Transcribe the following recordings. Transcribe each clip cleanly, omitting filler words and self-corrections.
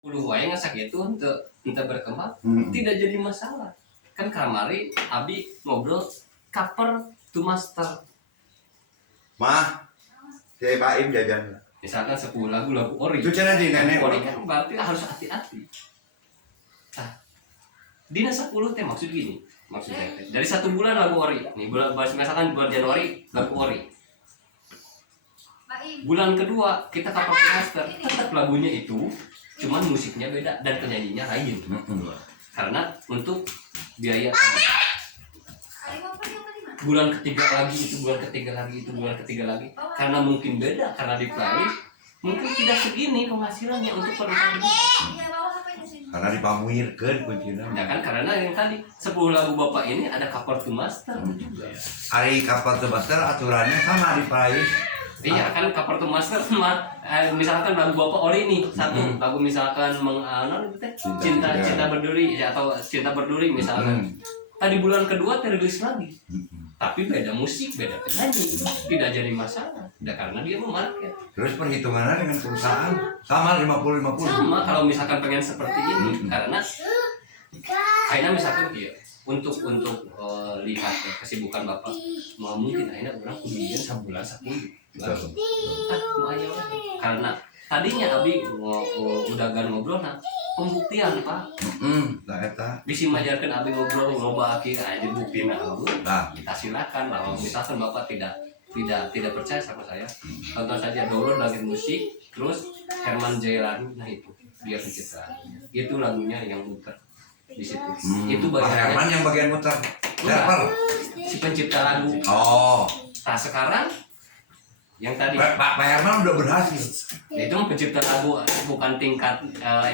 10 wae ngasak itu untuk berkembang tidak jadi masalah. Kan kamari abi ngobrol cover to master. Mah, si Baim jajan. Misalkan 10 lagu ori. Itu cara di nenek ori kan berarti harus hati-hati. Nah, dina 10 teh maksud gini. Maksudnya dari 1 bulan lagu ori. Nih bulan misalkan bulan Januari lagu ori. Bulan kedua kita cover to master, tetap lagunya itu, cuman musiknya beda dan penyanyinya lain. Karena untuk biaya bulan ketiga lagi itu, bulan ketiga lagi itu, bulan ketiga lagi, karena mungkin beda, karena di playlist mungkin tidak segini penghasilannya untuk perempuan. Karena dipamuirkeun kuncinya. Ya kan, karena yang tadi 10 lagu bapak ini ada cover to master juga. Ari cover to master aturannya sama di playlist. Iya kan, cover to master misalkan lagu bapak ori nih satu lagu, misalkan cinta berduri ya, atau cinta berduri misalkan. Tadi bulan kedua terilis lagi, tapi beda musik, beda penyanyi, tidak jadi masalah, tidak, karena dia mau market. Terus perhitungannya dengan perusahaan sama 50-50. Sama kalau misalkan pengen seperti ini, karena akhirnya misalkan dia untuk lihat kesibukan bapak, mau mungkin akhirnya orang kuliah sebulan 10. Karena tadinya abi udah ngobrol pembuktian pak. Bisa majarkan abi ngobrol akhir aja buktinya kita silakan. Kalau misalkan bapak tidak percaya sama saya, tonton saja download lagu musik, terus Herman Jailani, nah itu dia penciptaan, itu lagunya yang muter di situ. Itu bagian Herman yang bagian muter server, si pencipta lagu. Nah sekarang yang tadi Pak Herman udah berhasil. Itu pencipta lagu bukan tingkat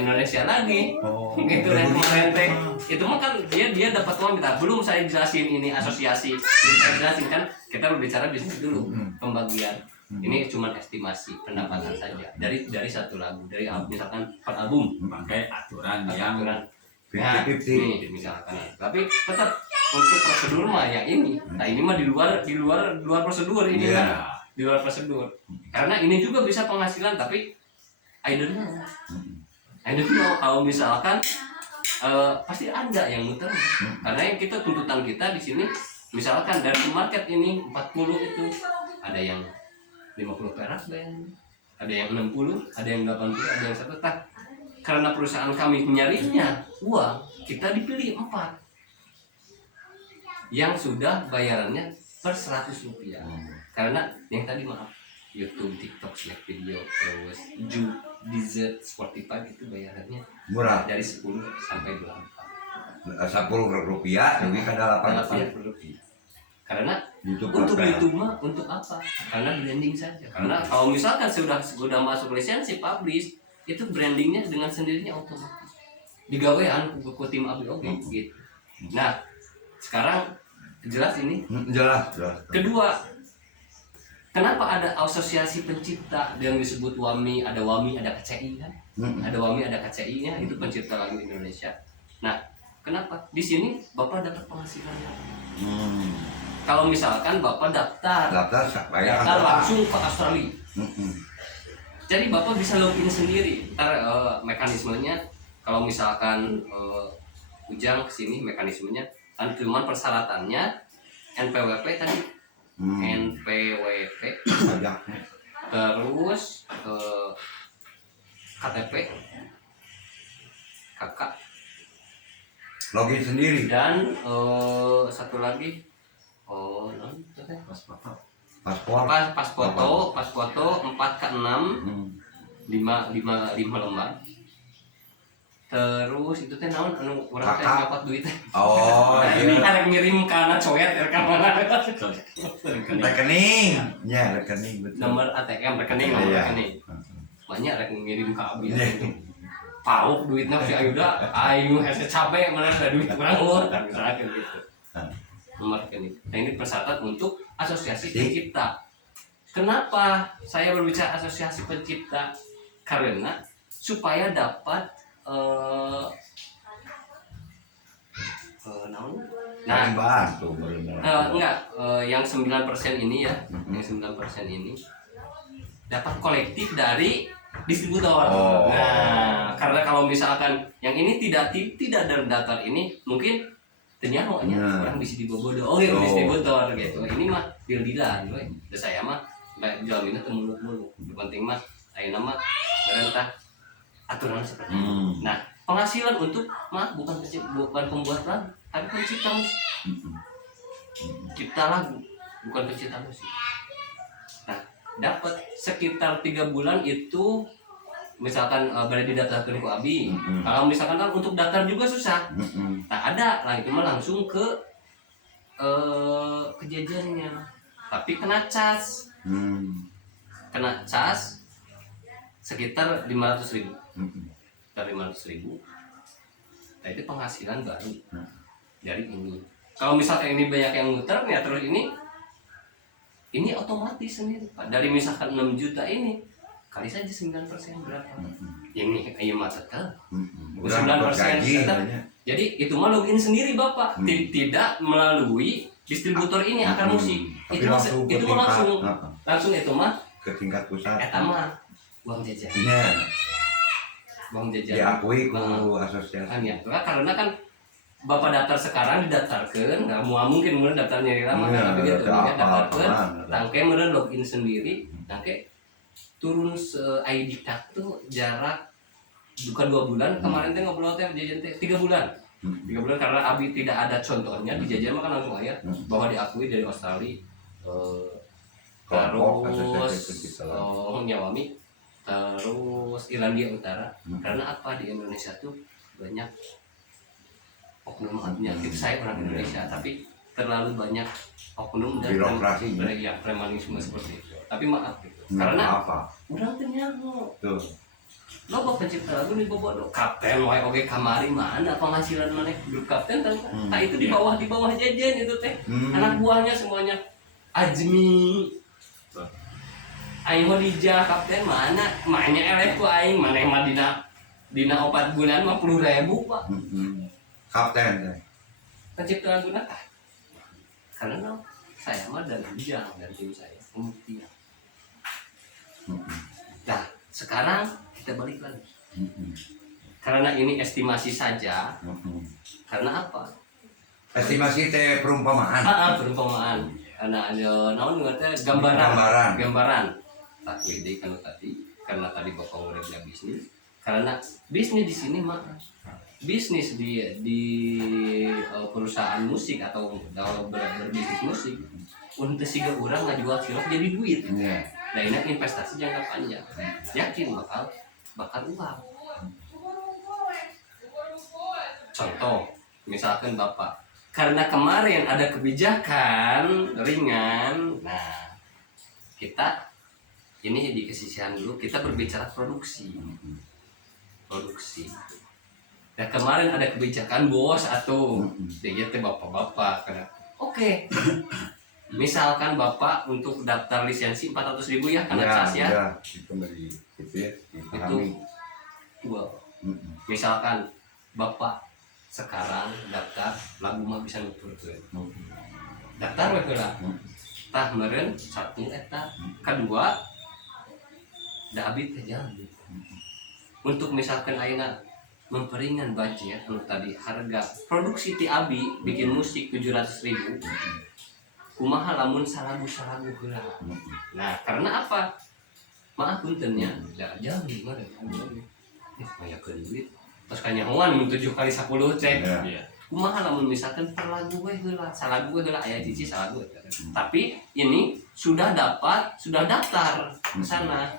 Indonesia lagi. Gitu yang kemarin teh. Itu mah kan dia dapat uang kita. Belum saya jelasin ini asosiasi. Saya jelasin kan, kita berbicara bisnis dulu, pembagian. Ini cuma estimasi pendapatan saja dari satu lagu, dari misalkan per album pakai aturan yang nah, ini misalkan. Tapi tetap untuk prosedur mah ya ini. Nah, ini mah di luar prosedur ini kan. Di luar prosedur, karena ini juga bisa penghasilan, tapi I don't know kalau misalkan pasti ada yang muter, karena yang kita tuntutan kita di sini misalkan dari market ini 40 itu ada yang 50 perak band, ada yang 60, ada yang 80, ada yang 1 tak, karena perusahaan kami nyarinya uang, kita dipilih 4 yang sudah bayarannya per 100 rupiah. Karena yang tadi maaf, YouTube, TikTok, Snack Video, terus Deezer, Spotify itu bayarannya murah dari 10 sampai 8. 10 rupiah lebih ke 8 rupiah. Karena YouTube untuk YouTube mah untuk apa? Karena branding saja. Karena kalau misalkan sudah masuk lisensi publish, itu brandingnya dengan sendirinya otomatis digawean ku tim abi gitu. Nah, sekarang jelas ini? Jelas. Kedua, kenapa ada asosiasi pencipta yang disebut WAMI, ada WAMI, ada KCI kan? Ada WAMI, ada KCI-nya, itu pencipta lagu Indonesia. Nah, kenapa? Di sini Bapak dapat penghasilannya. Kalau misalkan Bapak daftar langsung ke Australia. Jadi Bapak bisa login sendiri. Ntar mekanismenya, kalau misalkan Ujang kesini, mekanismenya kan cuma persyaratannya NPWP tadi. NPWP terus KTP KK login sendiri dan satu lagi pas foto 4x6 5 lembar. Terus itu teh naon anu urang teh dapat duit teh. Ini arek ngirim kana coet ka mana. Rekening. Ya, rekening betul. Nomor ATM rekening. Banyak arek ngirim ka abi. Pauk duitna si Ayuda, aing hese cabe mana ada duit urang urang misalkan gitu. Nomor rekening. Nah, ini persyaratan untuk asosiasi pencipta. Kenapa saya berbicara asosiasi pencipta? Karena supaya dapat yang 9% ini ya, yang 9% ini dapat kolektif dari distributor. Nah, karena kalau kalau misalkan yang ini tidak terdaftar ini mungkin ternyata orang bisa dibobodo distributor gitu. Ini mah deal-dealan we. Terus saya mah jawabinnya mulu. Yang penting mah ayeuna mah merentah aturan seperti itu. Nah, penghasilan untuk bukan pembuat lagu, tapi pencipta musik. Cipta lagu, bukan pencipta musik. Nah, dapat sekitar 3 bulan itu misalkan berada di daftar ke Abi. Kalau misalkan kan untuk daftar juga susah. Nah, ada lah itu mah langsung ke kejadiannya. Tapi kena cas. Kena cas sekitar 500.000. Dari 500.000. Nah, itu penghasilan baru dari ini. Kalau misalkan ini banyak yang muter ya terus ini otomatis sendiri Pak. Dari misalkan 6 juta ini kali saja 9% berapa? Yang ini ayo mata kan. 9% jadi itu mah login sendiri Bapak. Tidak melalui distributor ini akar musik. Itu langsung itu mah ke tingkat pusat. Eta mah uang jajan. Iya. Uang jajan. Diakui ku asosiasi. Ya, karena kan Bapak daftar sekarang didaftarkan, nggak mungkin mulai daftarnya lama, tapi gitu ya daftarkan, tangke mulai login sendiri, tangke turun ID tag tuh jarak bukan 2 bulan, kemarin teh ngobrol teh jajan teh 3 bulan, 3 bulan karena Abi tidak ada contohnya di jajan mah kan langsung aja bahwa diakui dari Australia, terus Nyawami, terus Irlandia Utara, karena apa di Indonesia tuh banyak oknum penyakit. Saya orang Indonesia tapi terlalu banyak oknum dan premanisme seperti itu. Tapi maaf gitu. Karena apa? Udah ternyata Tuh. lo pencipta lagu di bawah kapten wae oge kamari mana penghasilan mana grup kapten kan. Nah itu di bawah jajan itu teh. Anak buahnya semuanya Ajmi. Aing Hodijah kapten mana? Mainnya eleh ku aing maneh mah dina 4 bulan 50.000 Pak. Kapten teh. Pencipta lagu nakah. Karena saya mah dan Ujang dan tim saya pembuktian. Nah, sekarang kita balik lagi. Karena ini estimasi saja. Karena apa? Estimasi teh perumpamaan. Perumpamaan. Karena ada naon ngerti gambaran. Tak wede kalau karena tadi Bapak udah bilang bisnis. Karena bisnis di sini mah bisnis di perusahaan musik atau dalam berbisnis musik untuk 3 orang ngajual cilok jadi duit. Nah ini investasi jangka panjang, yakin bakal uang. Contoh misalkan Bapak karena kemarin ada kebijakan ringan, nah kita ini di kesisihan dulu kita berbicara produksi. Nah kemarin ada kebijakan bos atau dia teh bapak-bapak karena oke. Misalkan Bapak untuk daftar lisensi 400.000 ya karena cas ya. Itu dari itu wow. Misalkan Bapak sekarang daftar lagu mah bisa nutur tuh. Daftar we heula. Tah meureun 1 eta, kedua da abi teh jalan. Untuk misalkan ayeuna memperingan budget untuk tadi harga produksi ti Abi bikin musik 700.000 kumaha lamun salagu heula. Nah karena apa maaf puntennya jangan gimana banyak duit terus kanyahoan 7 kali 10 cek kumaha lamun misalkan per lagu we heula salagu we heula aya cici salagu tapi ini sudah daftar ke sana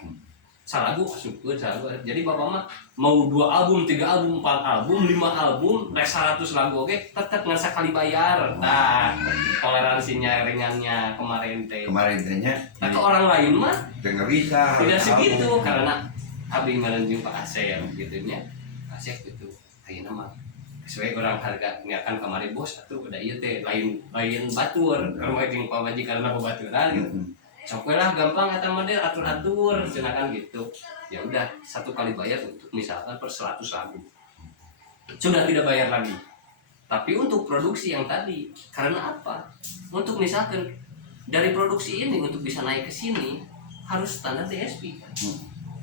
salagu masuk salagu. Jadi Bapak mah mau 2 album, 3 album, 4 album, 5 album, rek 100 lagu oke, tetap nggak sekali bayar. Nah, toleransinya ringannya kemarin tehnya. Nah, ke orang lain mah nggak bisa. Tidak segitu karena abi ngaranjung Pak Aceh ya begitunya. Aceh gitu. Ayeuna mah sesuai orang harga niatan kemarin bos atuh udah ieu teh lain batur. Kalau jeung pamajikan apa baturan gitu. Sok lah gampang eta model atur-atur silakan gitu. Ya udah 1 kali bayar untuk misalkan per 100 lagu. Sudah tidak bayar lagi. Tapi untuk produksi yang tadi karena apa? Untuk misalkan dari produksi ini untuk bisa naik ke sini harus standar DSP.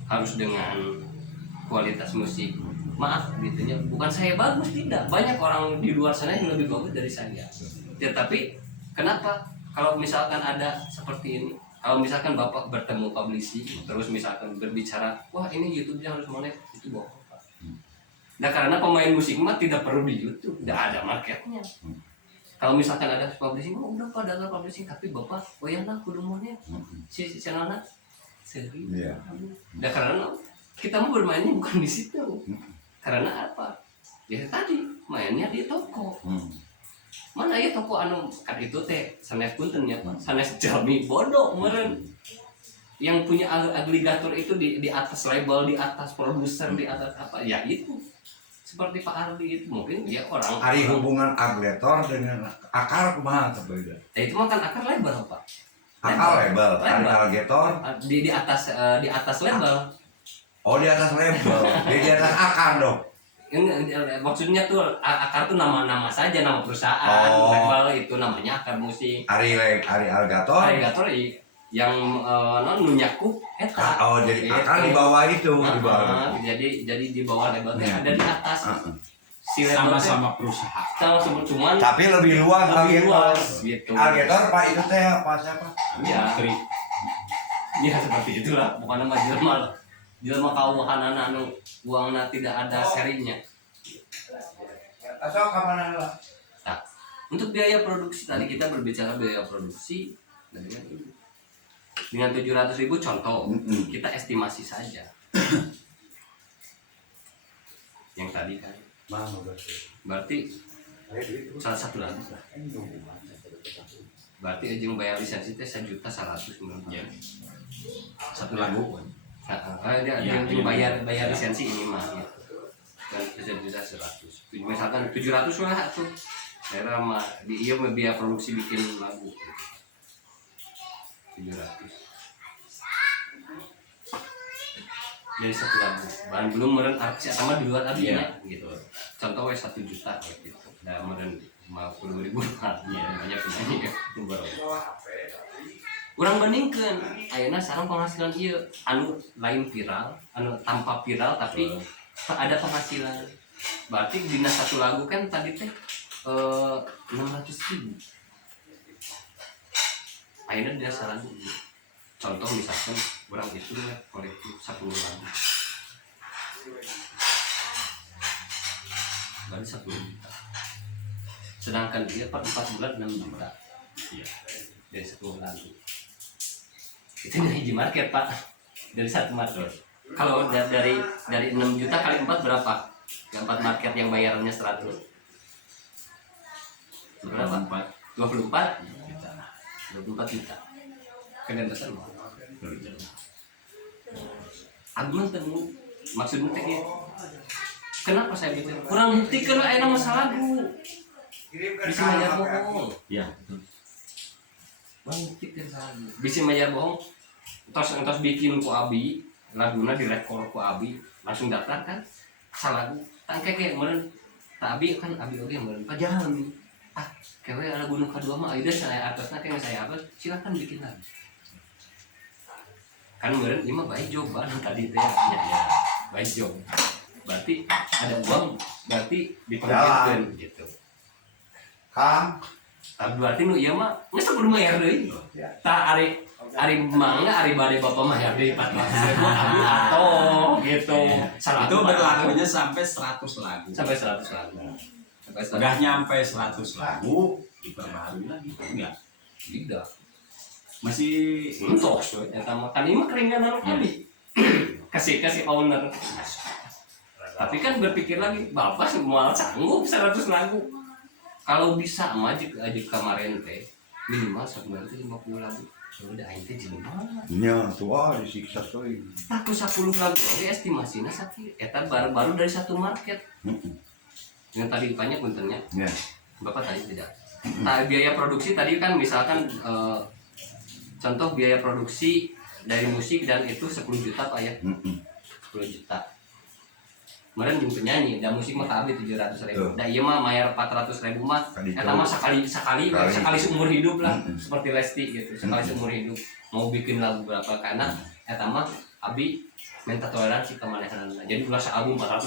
Harus dengan kualitas musik maaf gitu ya, bukan saya bagus, tidak, banyak orang di luar sana yang lebih bagus dari saya ya, tapi kenapa kalau misalkan ada seperti ini, kalau misalkan bapak bertemu publishing terus misalkan berbicara wah ini YouTube-nya harus monet, itu bohong Pak. Nah karena pemain musik mah tidak perlu di YouTube, tidak ada marketnya. Kalau misalkan ada publishing, oh udah Pak ada publishing, tapi bapak oh ya nah kudu monet si channelnya seri. Iya. Nah karena kita mau bermainnya bukan di situ. Karena apa? Ya tadi mainnya di toko. Mana ya toko anu kan itu teh sanes punten ya Pak. Sanes jalmi bodoh meureun. Yang punya agregator itu di atas label, di atas produser, di atas apa? Ya itu. Seperti Pak Ardi itu mungkin dia orang Hari hubungan agregator dengan akar kumaha berbeda. Ya itu mah kan akar label Pak. Akar label, hari agregator Di atas label. oh di atas label, di atas akar dong. Maksudnya tuh akar tuh nama saja, nama perusahaan. Oh. Label itu namanya akar musik. Hari alligator. Alligator yang non nyakup eta. Oh jadi akar di bawah itu, di bawah. Jadi di bawah labelnya ada di atas. Si label Sama-sama perusahaan. sama cuman Tapi lebih luas lebih luas alligator. gitu. Alligator Pak itu teh apa siapa? Ya. Tri. Ya seperti itulah, bukan nama jelma kauhanana anu uangna tidak ada serinya. Asal kapan lah? Nah, untuk biaya produksi tadi kita berbicara biaya produksi dengan 700.000 contoh, kita estimasi saja. Yang tadi kan berarti salah satu lagi berarti jeung bayar lisensi teh 1.100.000 Ya. satu lagu. Dia bayar lisensi ini mah gitu. Dan 1.100.000. Misalkan 700 lah tuh. Saya mah di ieu biaya produksi bikin lagu gitu. 700. Dari satu lagu. Bahan belum meureun artis atau di luar artinya gitu. Contoh 1 juta gitu. Nah, meureun 50.000 ya banyak penyanyi ya. Urang bandingkeun ayeuna sareng penghasilan ieu anu lain viral, anu tanpa viral tapi ada penghasilan. Berarti dina satu lagu kan tadi teh 600.000. Ayeuna dina salagu. Contoh misalkan urang itu ya kolektif 10 lagu. Berarti 10 juta. Sedangkan dia per 4 bulan 6 juta. Iya. Dari 10 lagu. Itu hiji market Pak, dari satu market. Kalau dari 6 juta kali 4 berapa? Yang 4 market yang bayarannya 100 berapa? 24 juta. Kalian pesan mau? Agung temu maksudnya teh kenapa saya bilang kurang bukti karena enak masalah lagu bisa bayar bohong Ya. bang bukti kan bisa bayar bohong terus bikin ku abi laguna direkor ku abi langsung daftar kan salah lagu tangke kayak kemarin tak abi kan abi oke kemarin pajalan kayak ada gunung kedua mah ada saya atasnya kayak saya apa silakan bikin lagi kan kemarin ini mah baik job kan tadi teh ya baik job berarti ada uang berarti diperhitungkan gitu Kang tapi berarti nu ieu mah geus kudu mayar deui tah ari mangga ari bade bapak mayar deui 400.000 atau gitu salah Itu berlakunya sampai 100 lagu. sampai 100 lagu Udah nyampe 100 lagu diperbarui lagi. Enggak. tidak Masih entos we eta mah kan ieu mah keringanan kami kasih owner tapi kan berpikir lagi bapak semua sanggup 100 lagu kalau bisa mah aja kemarin teh minimal sebulan itu 50 lagu sudah aing teh jelema nya tua disiksa euy. aku 10 lagu oke estimasinya sakit eta baru dari satu market yang tadi banyak puntennya Ya. bapak tadi tidak nah, biaya produksi tadi kan misalkan contoh biaya produksi dari musik dan itu 10 juta Pak ya 10 juta kemarin jeung penyanyi dan musik mah kabeh 700.000 da ieu mah mayar 400.000 mah eta mah sekali seumur hidup lah seperti Lesti gitu sekali seumur hidup mau bikin lagu berapa karena eta mah abi minta toleransi ke manehanana. Jadi ulah sealbum 400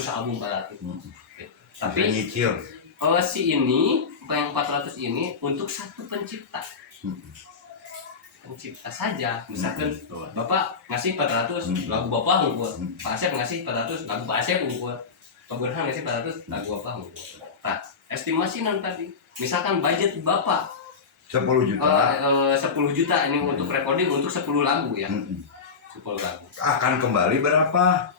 Gitu. Tapi nyicil. si ini yang 400 ini untuk satu pencipta. Pencipta saja. Misalkan Bapak ngasih 400 lagu Bapak ngumpul. Pak Asep ngasih 400 lagu Pak Asep ngumpul. Pak Burhan ngasih 400 lagu Bapak ngumpul. Nah, estimasi tadi. Misalkan budget Bapak 10 juta. 10 juta ini untuk recording untuk 10 lagu ya. 10 lagu. Akan kembali berapa?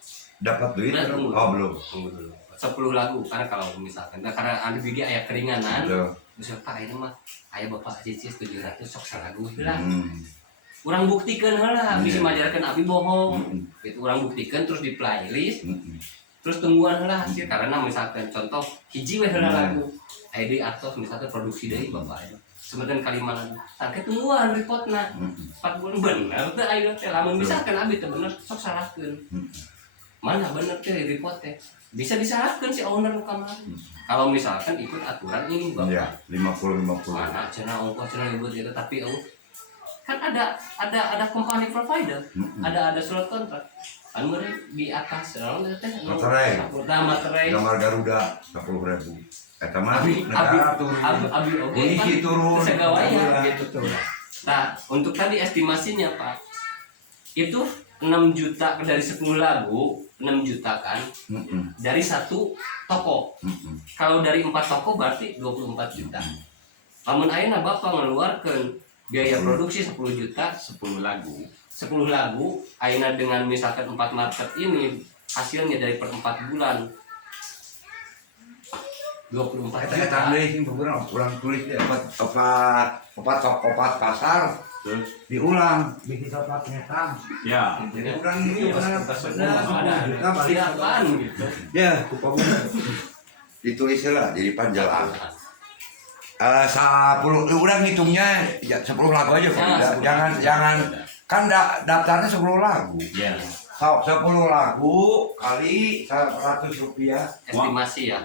Dapat duit? Nah, tunggu. Oh, belum. Tunggu dulu. 10 lagu karena kalau misalkan karena ada bigi aya keringanan. Misalnya Pak ini mah aya Bapak cicis 700 sok salagu lah. Urang buktikeun heula bisa majarkeun abi bohong. Gitu urang buktikeun terus di playlist. Terus tungguan heula hasil karena misalkan contoh hiji we heula lagu. Aya deui artos misalkan produksi deui Bapak aya. Sebenarnya Kalimantan, tangke tungguan reportna 4 bulan bener teh ayo teh lamun misalkan abi teh bener sok salahkeun. Mana bener teh report teh bisa disalahkan si owner kamari. Kalau misalkan ikut aturan ini Bapak. Iya, 50-50. Mana cenah ongkos cenah ribut itu tapi kan ada company provider, ada surat kontrak. Anu di atas naon teh Materai. Materai. Gambar Garuda 10.000. Eta mah Abi negara turun. abi oke Polisi turun. segawanya gitu. Nah, untuk tadi estimasinya Pak, itu 6 juta dari 10 lagu, 6 juta kan, dari satu toko. Kalau dari 4 toko berarti 24 juta. Namun ayeuna Bapak ngeluarkan biaya produksi 10 juta, 10 lagu. 10 lagu, ayeuna dengan misalkan 4 market ini, hasilnya dari per 4 bulan, 24 Eta juta. deui sing beberapa urang tulis opat pasar Terus diulang bikin opat ngetang. ya Jadi urang ini benar Ada silakan gitu. Ya, kupamu. Ditulis lah jadi panjalan. 10 urang hitungnya ya 10 lagu aja Pak. Jangan kan daftarnya 10 lagu. ya 10 lagu kali 100 rupiah. Estimasi ya.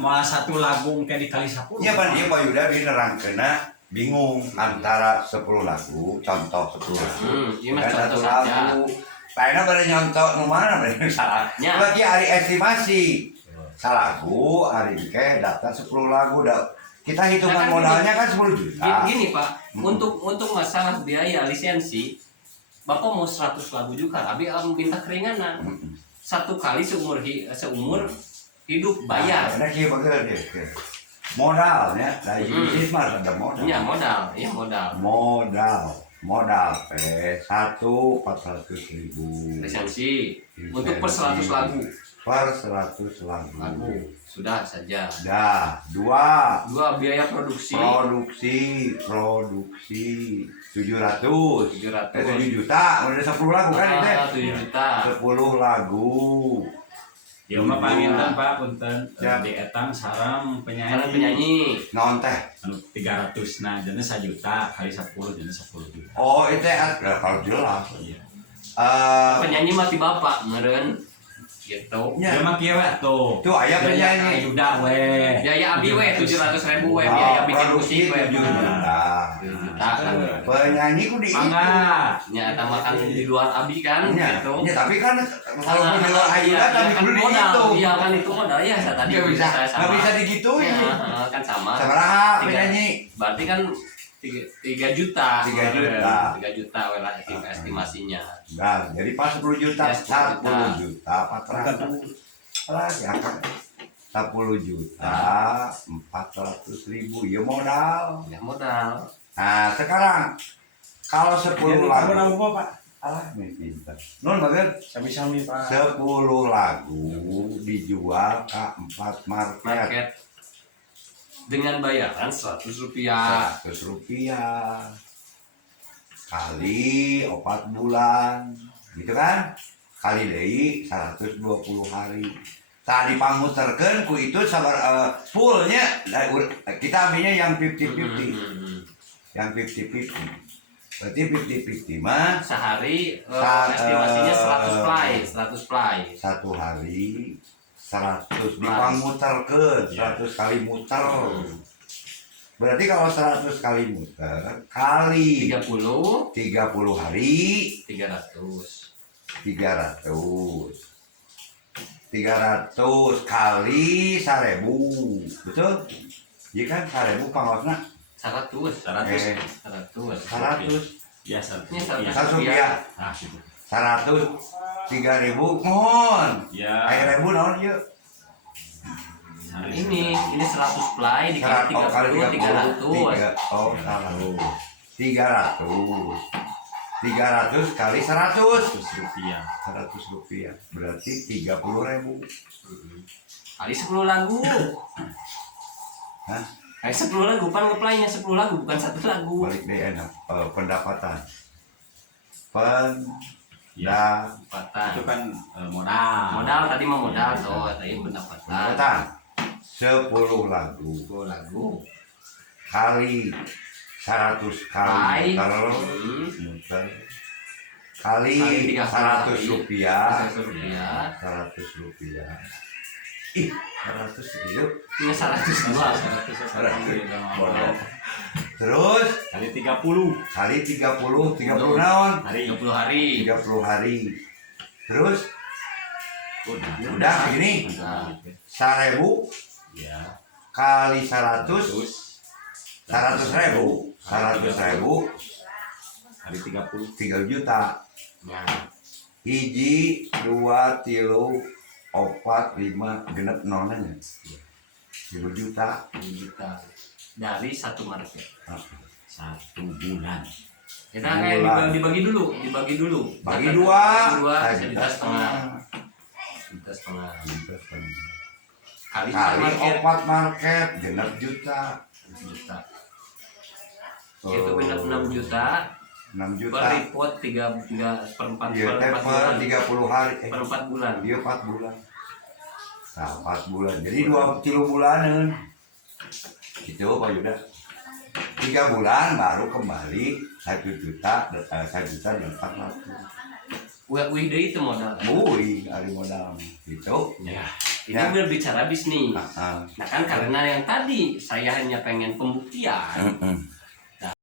mau satu lagu kayak dikali 10. Iya Pak, dia Pak Yuda dia nerangkeuna bingung antara 10 lagu, contoh 10 lagu. Iya mas Dan contoh 1 saja. lagu. Lainnya pada nyontok nu mana pada salah. Ya. Lagi hari estimasi. Salagu hari ke daftar 10 lagu kita hitungan Nah, kan modalnya kan 10 juta. Gini Pak, untuk masalah biaya lisensi, Bapak mau 100 lagu juga, Abi minta keringanan. Satu kali seumur hidup bayar. Nah, kieu bageus deh. Modalnya dari bisnis mah ada modal. Iya modal. Modal P1 400.000 Lisensi untuk per 100 lagu. Per 100 lagu. Sudah saja. Dah, 2 biaya produksi. Produksi 700. 700. 7 juta, udah 10 lagu kan itu. 7 juta. 10 lagu. Ya mah panginten Pak punten Ya. di etang sarang Karena penyanyi. penyanyi. Naon teh? Anu 300 nah jadi 1 juta kali 10 jadi 10 juta. Oh, itu kalau jelas. Iya. Penyanyi mati bapak meren gitu. Ya mah kieu we tuh. Tuh aya penyanyi. Ayuda we. Biaya abi we 700.000 we biaya bikin musik we. 7 juta. Penyanyi ku di itu. Mangga. Ya eta makan di luar abi kan Ya, gitu. ya, tapi kan kalau di luar ayunan Iya, tapi kan kudu di modal. itu. Iya kan itu modal ya saya tadi Nggak bisa, saya nggak bisa digituin. Ya, kan sama. Sabaraha Tiga. penyanyi? Berarti kan 3 juta. 3 juta. 3 juta we lah estimasinya. Nah, jadi pas 10 juta, Ya, 10 juta, 400 lagi akan 10 juta, 400.000, ya modal. Ya modal. Nah, sekarang kalau 10 lagu, Pak? alah, pinter. Non bagian Sami-sami Pak. 10 lagu dijual ke 4 Market dengan bayaran 100 rupiah. 100 rupiah kali 4 bulan gitu kan, kali deui 120 hari tadi pamuterkeun ku itu sabar fullnya kita ambilnya yang 50-50 yang 50-50 berarti 50-50 mah Sehari estimasinya 100 play. satu hari 100 dipamuterkeun 100 kali muter Berarti kalau 100 kali muter kali 30 hari 300 kali 1000, betul? Iya kan 1000 pangosna 100 Ya 100 Ini rupiah. 100 rupiah. Nah, gitu. 100 3.000 mohon. Ya. Air ribu naon yuk? ini 100 play dikali 30 300 Oh, salah. 300 kali 100 rupiah. 100 rupiah berarti 30.000. kali 10 lagu. Hah? Kali 10 lagu kan ngeplaynya 10 lagu bukan 1 lagu. Balik deh enak. Pendapatan. Ya, Pendapatan. itu kan modal. Modal tadi mah modal tuh, tadi pendapatan. Pendapatan. 10 lagu 10 lagu. kali 100 kali muter kali Kali 30 100 rupiah 100 rupiah. 100 rupiah. Ih, 100 yuk. Ini 100 dua. 100 Terus kali 30 kali 30 naon? hari. 30 hari. 30 hari. Terus udah gini. Nah, 1000 Ya. kali 100 Terus 100.000 hari 30. 3 juta. nah, Hiji 2 3 4 5 genep nolnya 10 juta. 10 juta dari satu market. 1 bulan. Kita kayak dibagi dulu. Bagi Zakat dua, bagi dua, 1,5 juta. Kali Kali market 4 market genep juta. 1 juta. Itu genep 6 juta. 6 juta. Per report 3 per 4 Iya, per 4 per bulan. 30 hari. Per 4 bulan. Dia 4 bulan. Nah, 4 bulan. Jadi 2 bulanan. Itu Pak Yuda. 3 bulan baru kembali 1 juta, 1 juta dan 400. Wih deh itu modal. Bui, ada modal. Gitu. Ya. Ini Ya. berbicara bisnis. Nah, Nah kan karena yang tadi saya hanya pengen pembuktian